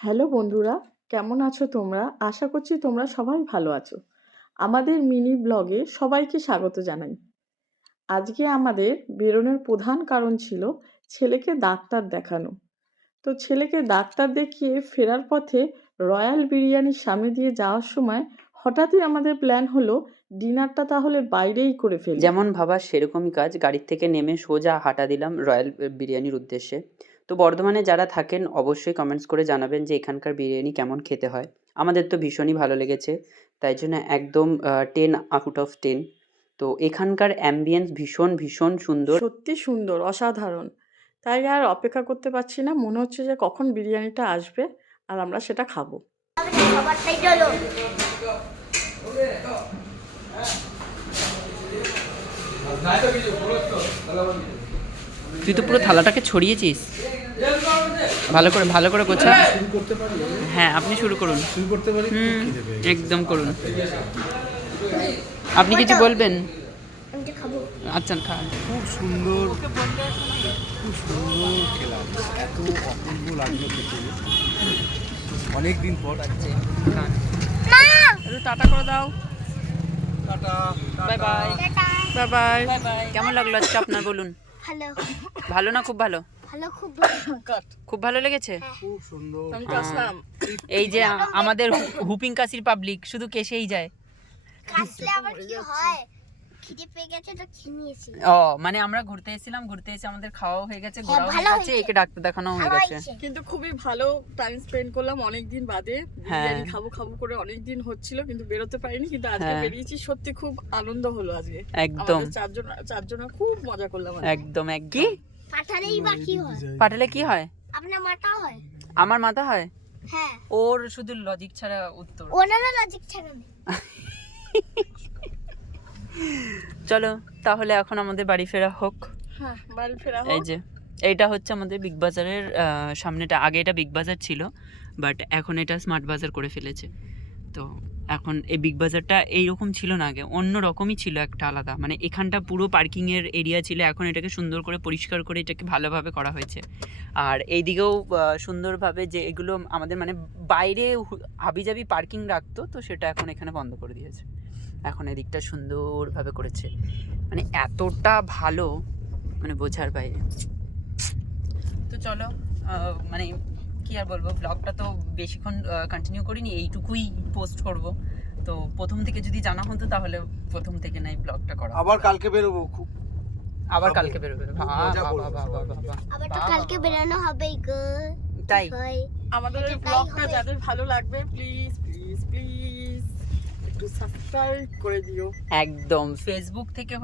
Hello বন্ধুরা, কেমন আছো তোমরা? আশা করছি তোমরা সবাই ভালো আছো। আমাদের মিনি ব্লগে সবাইকে স্বাগত জানাই। আজকে আমাদের বেরোনোর প্রধান কারণ ছিল ছেলেকে ডাক্তার দেখানো। তো ছেলেকে ডাক্তার দেখিয়ে ফেরার পথে রয়্যাল বিরিয়ানির সামনে দিয়ে যাওয়ার সময় হঠাৎই আমাদের প্ল্যান হলো ডিনারটা তাহলে বাইরেই করে ফেলি। যেমন ভাবা সেরকমই কাজ। গাড়ির থেকে নেমে সোজা হাঁটা দিলাম রয়্যাল বিরিয়ানির উদ্দেশ্যে। তো বর্ধমানে যারা থাকেন অবশ্যই কমেন্টস করে জানাবেন যে এখানকার বিরিয়ানি কেমন খেতে হয়। আমাদের তো ভীষণই ভালো লেগেছে, তাই জন্য একদম 10 আউট অফ 10। তো এখানকার অ্যাম্বিয়েন্স ভীষণ ভীষণ সুন্দর। সত্যি সুন্দর, অসাধারণ। তাই আর অপেক্ষা করতে পারছি না, মনে হচ্ছে যে কখন বিরিয়ানিটা আসবে আর আমরা সেটা খাবো। তুই তো পুরো থালাটাকে ছড়িয়েছিস। ভালো করে গোছা। হ্যাঁ, আপনি শুরু করুন। একদম করুন। আপনি কিছু বলবেন? আচ্ছা, খান। খুব সুন্দর খেলাম, এত অপূর্ব লাগলো খেতে। অনেকদিন পর টাটা করে দাও। Tata, bye bye. Bye bye. কেমন লাগলো আজকে আপনার বলুন? ভালো না খুব ভালো? খুব ভালো লেগেছে। খুব সুন্দর। আমি তো আসলাম। এই যে আমাদের হুপিং কাশির পাবলিক শুধু কেসেই যায়। কাশলে আবার কি হয়? খিদে পেয়ে গেছে তো খেয়ে নিয়েছি। ও মানে আমরা ঘুরতে এসে আমাদের খাওয়াও হয়ে গেছে, ঘোরাও হয়ে ভালো গেছে, একে ডাক্তার দেখানো হয়ে গেছে। কিন্তু খুবই ভালো টাইম স্পেন্ড করলাম অনেকদিন বাদে। বিরিয়ানি খাবো করে অনেকদিন হচ্ছিল কিন্তু বেরোতে পারিনি, কিন্তু আজকে বেরিয়েছি। সত্যি খুব আনন্দ হলো আজকে। একদম চারজন খুব মজা করলাম। একদম কি পাঠালেই বা কি হয়? পাঠালে কি হয়? আপনার মাথা হয়? আমার মাথা হয়। হ্যাঁ, ওর শুধু লজিক ছাড়া উত্তর। ওনারা লজিক ছাড়া নেই। চলো তাহলে এখন আমাদের বাড়ি ফেরা হোক। হ্যাঁ, বাড়ি ফেরা এই হোক। যে এইটা হচ্ছে আমাদের বিগ বাজারের সামনেটা। আগে এটা বিগ বাজার ছিল, বাট এখন এটা স্মার্ট বাজার করে ফেলেছে। তো এখন এই বিগ বাজারটা এইরকম ছিল না, আগে অন্য রকমই ছিল, একটা আলাদা। মানে এখানটা পুরো পার্কিংয়ের এরিয়া ছিল, এখন এটাকে সুন্দর করে পরিষ্কার করে এটাকে ভালোভাবে করা হয়েছে। আর এইদিকেও সুন্দরভাবে যে এগুলো আমাদের মানে বাইরে হাবিজাবি পার্কিং রাখতো, তো সেটা এখন এখানে বন্ধ করে দিয়েছে। এখন এদিকটা সুন্দরভাবে করেছে, মানে এতটা ভালো, মানে বোঝার বাইরে। তো চলো, মানে কি আর বলবো, ব্লগটা তো বেশিক্ষণ কন্টিনিউ করিনি, এইটুকুই পোস্ট করব। তো প্রথম থেকে যদি জানা হতো তাহলে প্রথম থেকে নাই ব্লগটা করা। আবার কালকে বেরোবো, আবার কালকে বেরোবে। আবার তো কালকে বেরানো হবেই গো। তাই আমাদের এই ব্লগটা যাদের ভালো লাগবে প্লিজ প্লিজ প্লিজ একটু সাবস্ক্রাইব করে দিও। একদম ফেসবুক থেকে